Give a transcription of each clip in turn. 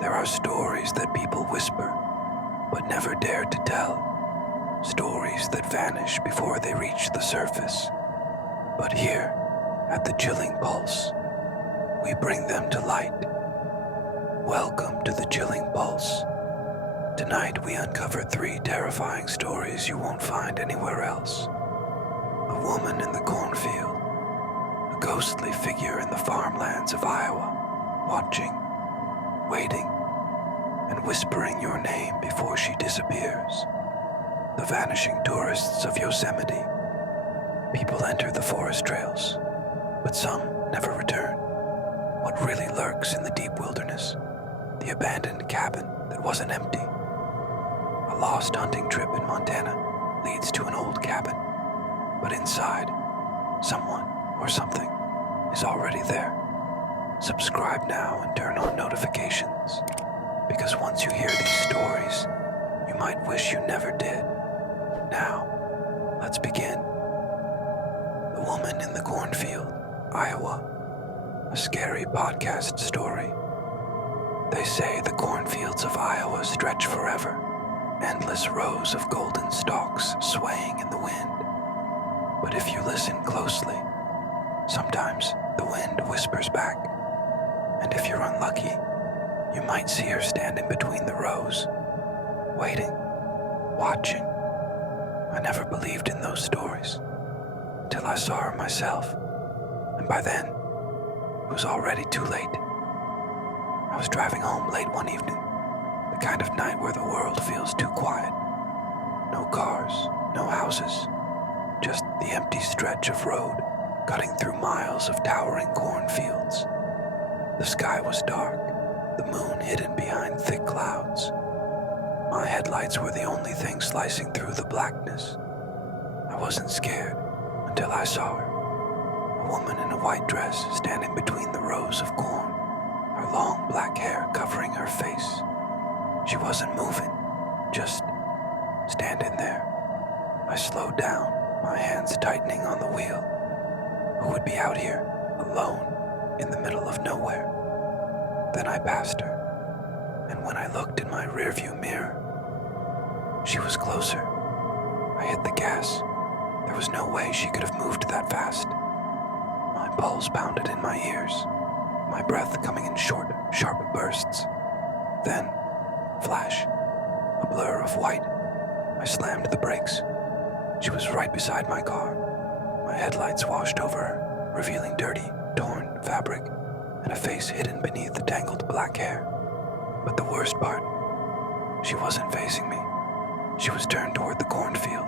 There are stories that people whisper, but never dare to tell. Stories that vanish before they reach the surface. But here, at the Chilling Pulse, we bring them to light. Welcome to the Chilling Pulse. Tonight we uncover 3 terrifying stories you won't find anywhere else. A woman in the cornfield, a ghostly figure in the farmlands of Iowa, watching, waiting, and whispering your name before she disappears. The Vanishing Tourists of Yosemite. People enter the forest trails, but some never return. What really lurks in the deep wilderness? The abandoned cabin that wasn't empty. A lost hunting trip in Montana leads to an old cabin, but inside, someone or something is already there. Subscribe now and turn on notifications, because once you hear these stories, you might wish you never did. Now, let's begin. The Woman in the Cornfield, Iowa. A scary podcast story. They say the cornfields of Iowa stretch forever, endless rows of golden stalks swaying in the wind. But if you listen closely, sometimes the wind whispers back, and if you're unlucky, you might see her standing between the rows, waiting, watching. I never believed in those stories, till I saw her myself, and by then, it was already too late. I was driving home late one evening, the kind of night where the world feels too quiet. No cars, no houses, just the empty stretch of road cutting through miles of towering cornfields. The sky was dark, the moon hidden behind thick clouds. My headlights were the only thing slicing through the blackness. I wasn't scared until I saw her. A woman in a white dress standing between the rows of corn, her long black hair covering her face. She wasn't moving, just standing there. I slowed down, my hands tightening on the wheel. Who would be out here, alone, in the middle of nowhere? Then I passed her, and when I looked in my rearview mirror, she was closer. I hit the gas. There was no way she could have moved that fast. My pulse pounded in my ears, my breath coming in short, sharp bursts. Then, flash, a blur of white. I slammed the brakes. She was right beside my car. My headlights washed over her, revealing dirty, torn fabric and a face hidden beneath the tangled black hair. But the worst part, she wasn't facing me. She was turned toward the cornfield,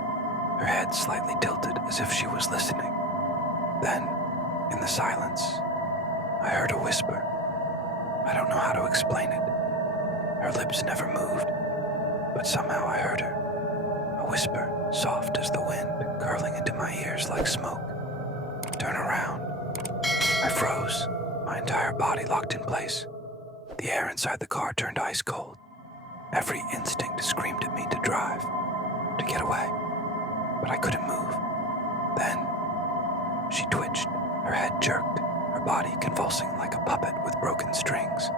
her head slightly tilted as if she was listening. Then, in the silence, I heard a whisper. I don't know how to explain it. Her lips never moved, but somehow I heard her. A whisper, soft as the wind, curling into my ears like smoke. Turn around. I froze, my entire body locked in place. The air inside the car turned ice cold. Every instinct screamed at me to drive, to get away, but I couldn't move. Then, she twitched, her head jerked, her body convulsing like a puppet with broken strings.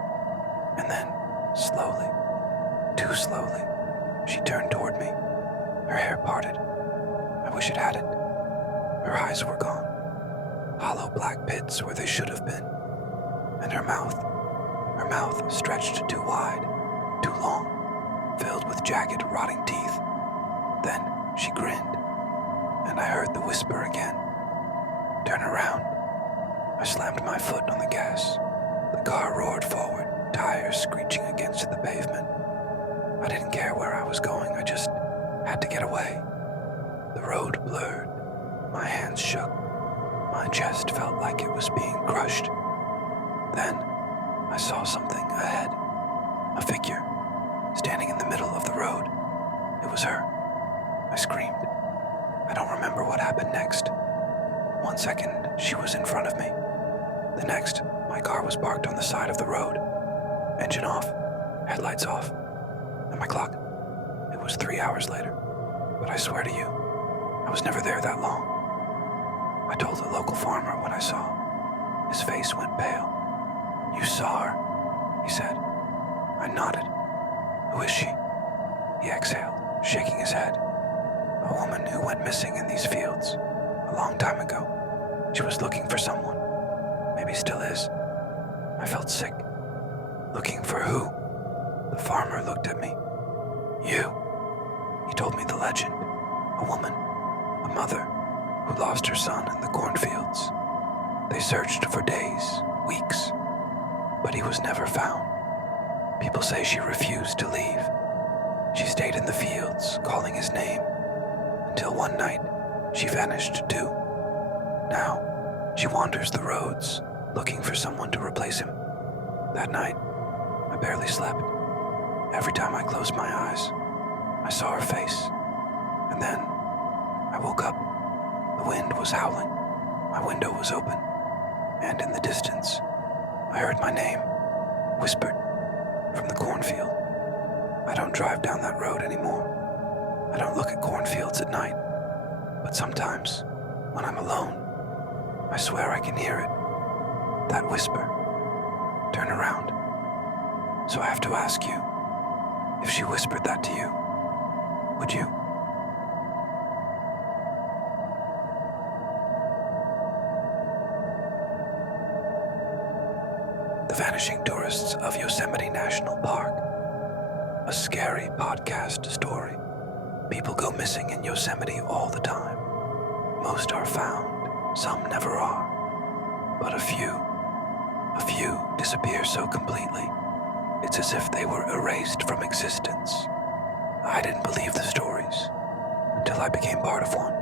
And then, slowly, too slowly, she turned toward me. Her hair parted. I wish it hadn't. Her eyes were gone. Hollow black pits where they should have been. And her mouth stretched too wide, too long, filled with jagged, rotting teeth. Then she grinned, and I heard the whisper again. Turn around. I slammed my foot on the gas. The car roared forward, tires screeching against the pavement. I didn't care where I was going, I just had to get away. The road blurred. My hands shook. My chest felt like it was being crushed. Then, I saw something ahead. A figure, standing in the middle of the road. It was her. I screamed. I don't remember what happened next. 1 second, she was in front of me. The next, my car was parked on the side of the road. Engine off, headlights off. And my clock. It was 3 hours later. But I swear to you, I was never there that long. I told a local farmer what I saw. His face went pale. You saw her, he said. I nodded. Who is she? He exhaled, shaking his head. A woman who went missing in these fields a long time ago. She was looking for someone. Maybe still is. I felt sick. Looking for who? The farmer looked at me. You. He told me the legend. A woman, a mother, who lost her son in the cornfields. They searched for days, weeks, but he was never found. People say she refused to leave. She stayed in the fields, calling his name, until one night she vanished too. Now, she wanders the roads, looking for someone to replace him. That night, I barely slept. Every time I closed my eyes, I saw her face. And then, I woke up. The wind was howling. My window was open. And in the distance, I heard my name, whispered, from the cornfield. I don't drive down that road anymore. I don't look at cornfields at night. But sometimes, when I'm alone, I swear I can hear it. That whisper. Turn around. So I have to ask you, if she whispered that to you, would you? The Vanishing Tourists of Yosemite National Park. A scary podcast story. People go missing in Yosemite all the time. Most are found, some never are. But a few disappear so completely, it's as if they were erased from existence. I didn't believe the stories until I became part of one,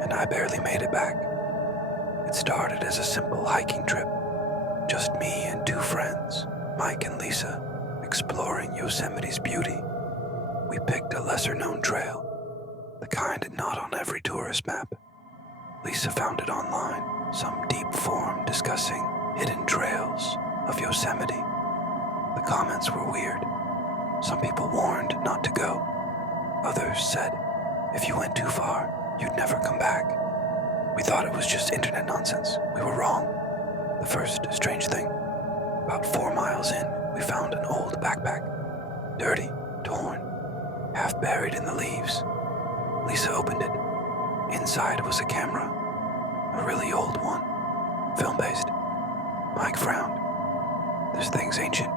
and I barely made it back. It started as a simple hiking trip, just me and two friends, Mike and Lisa, exploring Yosemite's beauty. We picked a lesser-known trail, the kind not on every tourist map. Lisa found it online, some deep forum discussing hidden trails of Yosemite. The comments were weird. Some people warned not to go. Others said, if you went too far, you'd never come back. We thought it was just internet nonsense. We were wrong. The first strange thing, about 4 miles in, we found an old backpack. Dirty, torn, half buried in the leaves. Lisa opened it. Inside was a camera, a really old one, film-based. Mike frowned. This thing's ancient.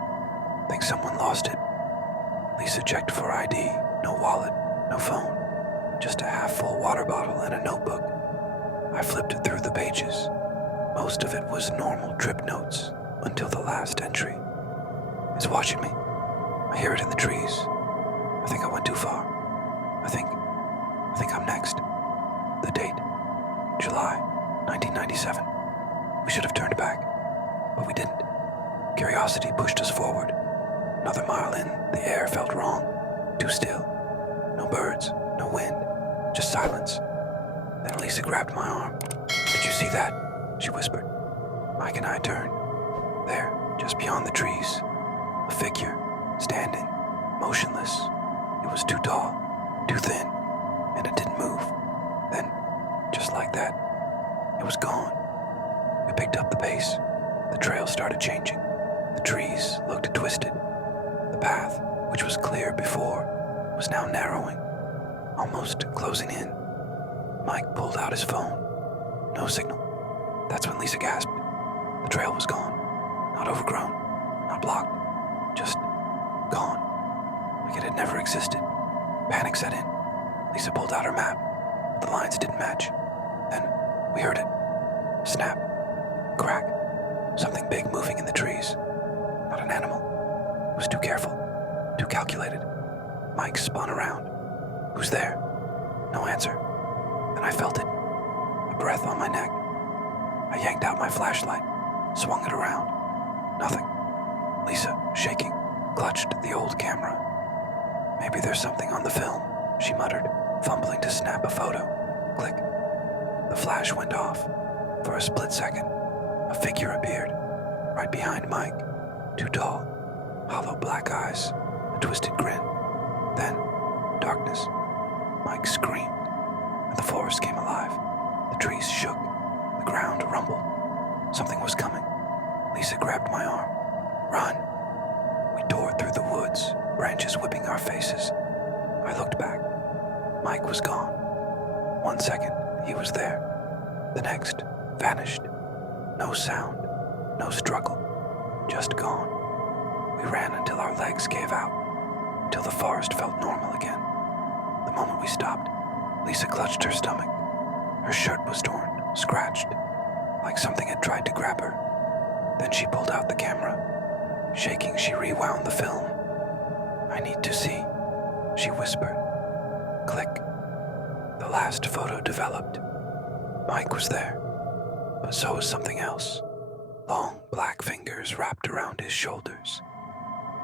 Think someone lost it. Lisa checked for ID. No wallet, no phone. Just a half-full water bottle and a notebook. I flipped through the pages. Most of it was normal trip notes until the last entry. It's watching me. I hear it in the trees. I think I went too far. I think I'm next. The date, July 1997. We should have turned back, but we didn't. Curiosity pushed us forward. Another mile in, the air felt wrong. Too still. No birds, no wind, just silence. Then Lisa grabbed my arm. Did you see that? She whispered. Mike and I turned. There, just beyond the trees, a figure, standing, motionless. It was too tall, too thin, and it didn't move. Then, just like that, it was gone. We picked up the pace. The trail started changing. The trees looked twisted. The path, which was clear before, was now narrowing, almost closing in. Mike pulled out his phone. No signal. That's when Lisa gasped. The trail was gone. Not overgrown, not blocked, just gone. Like it had never existed. Panic set in. Lisa pulled out her map, but the lines didn't match. Then we heard it. Snap. Crack. Something big moving in the trees. Not an animal. It was too careful, too calculated. Mike spun around. Who's there? No answer. Then I felt it. A breath on my neck. I yanked out my flashlight, swung it around. Nothing. Lisa, shaking, clutched the old camera. Maybe there's something on the film, she muttered, fumbling to snap a photo. Click. The flash went off. For a split second, a figure appeared, right behind Mike. Too tall, hollow black eyes, a twisted grin. Then, darkness. Mike screamed, and the forest came alive. The trees shook, the ground rumbled. Something was coming. Lisa grabbed my arm. Run. We tore through the branches whipping our faces. I looked back. Mike was gone. 1 second, he was there. The next, vanished. No sound, no struggle, just gone. We ran until our legs gave out, until the forest felt normal again. The moment we stopped, Lisa clutched her stomach. Her shirt was torn, scratched, like something had tried to grab her. Then she pulled out the camera. Shaking, she rewound the film. "I need to see," she whispered. Click. The last photo developed. Mike was there, but so was something else. Long black fingers wrapped around his shoulders,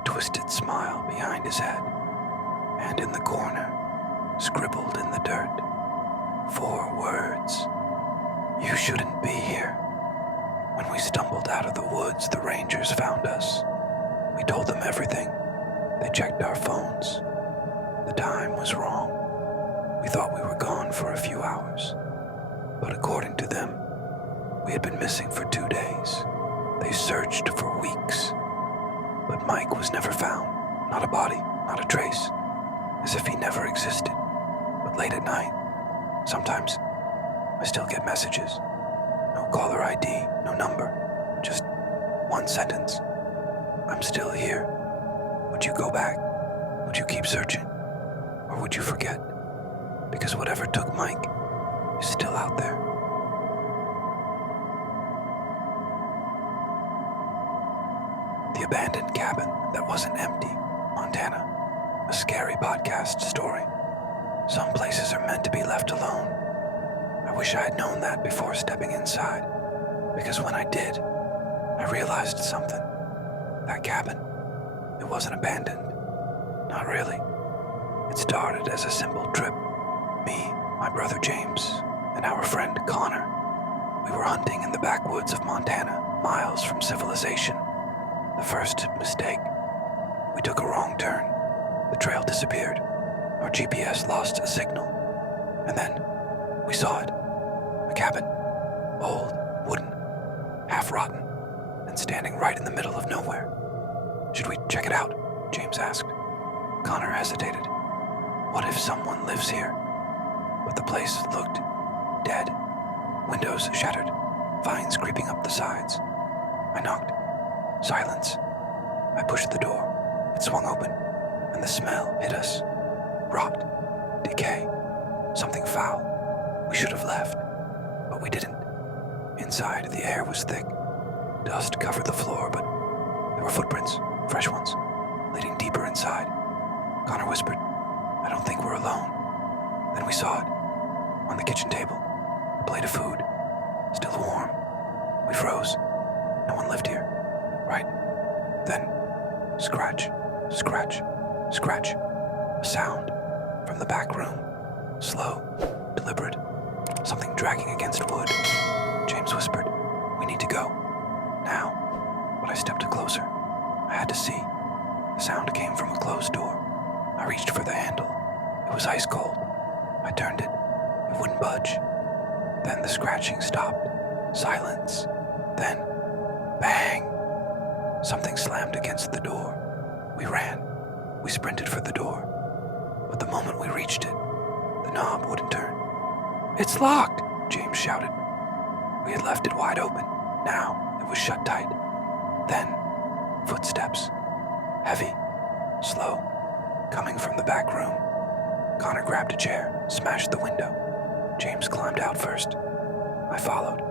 twisted smile behind his head, and in the corner, scribbled in the dirt, 4 words. "You shouldn't be here." When we stumbled out of the woods, the rangers found us. We told them everything. They checked our phones. The time was wrong. We thought we were gone for a few hours, but according to them, we had been missing for 2 days. They searched for weeks, but Mike was never found. Not a body, not a trace, as if he never existed. But late at night, sometimes I still get messages. No caller ID, no number, just one sentence. "I'm still here. Would you go back? Would you keep searching? Or would you forget? Because whatever took Mike is still out there." The Abandoned Cabin That Wasn't Empty, Montana. A scary podcast story. Some places are meant to be left alone. I wish I had known that before stepping inside, because when I did, I realized something. That cabin, it wasn't abandoned. Not really. It started as a simple trip. Me, my brother James, and our friend Connor. We were hunting in the backwoods of Montana, miles from civilization. The first mistake. We took a wrong turn. The trail disappeared. Our GPS lost a signal. And then, we saw it. A cabin. Old, wooden, half-rotten, and standing right in the middle of nowhere. "Should we check it out?" James asked. Connor hesitated. What if someone lives here? But the place looked dead. Windows shattered, vines creeping up the sides. I knocked. Silence. I pushed the door. It swung open, and the smell hit us. Rot. Decay. Something foul. We should have left, but we didn't. Inside, the air was thick. Dust covered the floor, but there were footprints, fresh ones, leading deeper inside. Connor whispered, "I don't think we're alone." Then we saw it. On the kitchen table, a plate of food, still warm. We froze. No one lived here, right? Then, scratch, scratch, scratch. A sound from the back room. Slow, deliberate. Something dragging against wood. James whispered, "We need to go. Now." But I stepped closer. I had to see. The sound came from a closed door. I reached for the handle. It was ice cold. I turned it. It wouldn't budge. Then the scratching stopped. Silence. Then, bang! Something slammed against the door. We ran. We sprinted for the door. But the moment we reached it, the knob wouldn't turn. "It's locked!" James shouted. We had left it wide open. Now it was shut tight. Then, footsteps. Heavy, slow, coming from the back room. Connor grabbed a chair, smashed the window. James climbed out first. I followed.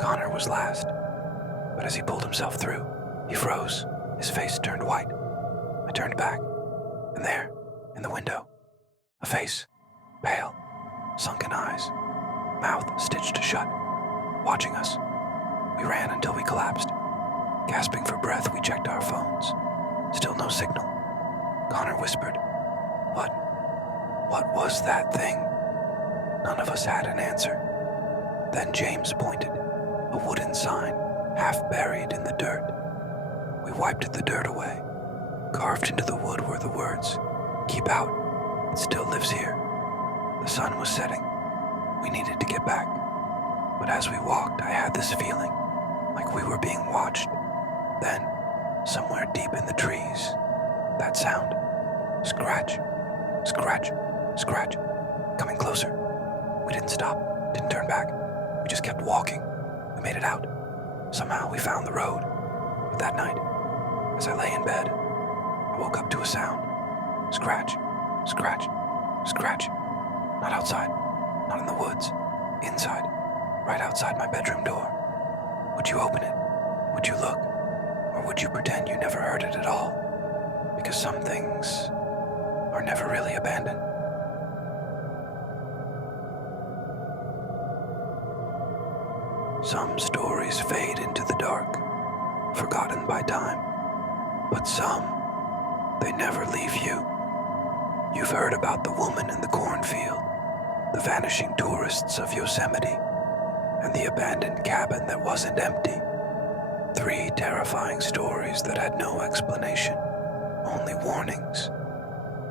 Connor was last. But as he pulled himself through, he froze. His face turned white. I turned back. And there, in the window, a face, pale, sunken eyes, mouth stitched shut, watching us. We ran until we collapsed. Gasping for breath, we checked our phones. Still no signal. Connor whispered, What was that thing?" None of us had an answer. Then James pointed, a wooden sign, half buried in the dirt. We wiped the dirt away. Carved into the wood were the words, "Keep out. It still lives here." The sun was setting. We needed to get back. But as we walked, I had this feeling, like we were being watched. Then, somewhere deep in the trees, That sound. Scratch, scratch, scratch. Coming closer. We didn't stop, didn't turn back. We just kept walking. We made it out. Somehow we found the road. But that night, as I lay in bed, I woke up to a sound. Scratch, scratch, scratch. Not outside, not in the woods. Inside, right outside my bedroom door. Would you open it? Would you look? Or would you pretend you never heard it at all? Because some things are never really abandoned. Some stories fade into the dark, forgotten by time. But some, they never leave you. You've heard about the woman in the cornfield, the vanishing tourists of Yosemite, and the abandoned cabin that wasn't empty. 3 terrifying stories that had no explanation, only warnings.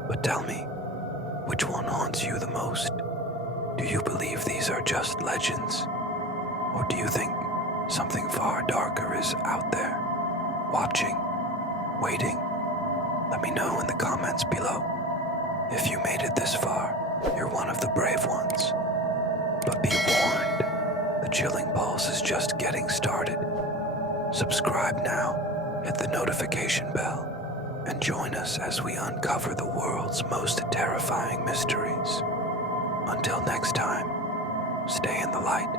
But tell me, which one haunts you the most? Do you believe these are just legends? Or do you think something far darker is out there, watching, waiting? Let me know in the comments below. If you made it this far, you're one of the brave ones. But be warned, the Chilling Pulse is just getting started. Subscribe now, hit the notification bell, and join us as we uncover the world's most terrifying mysteries. Until next time, stay in the light.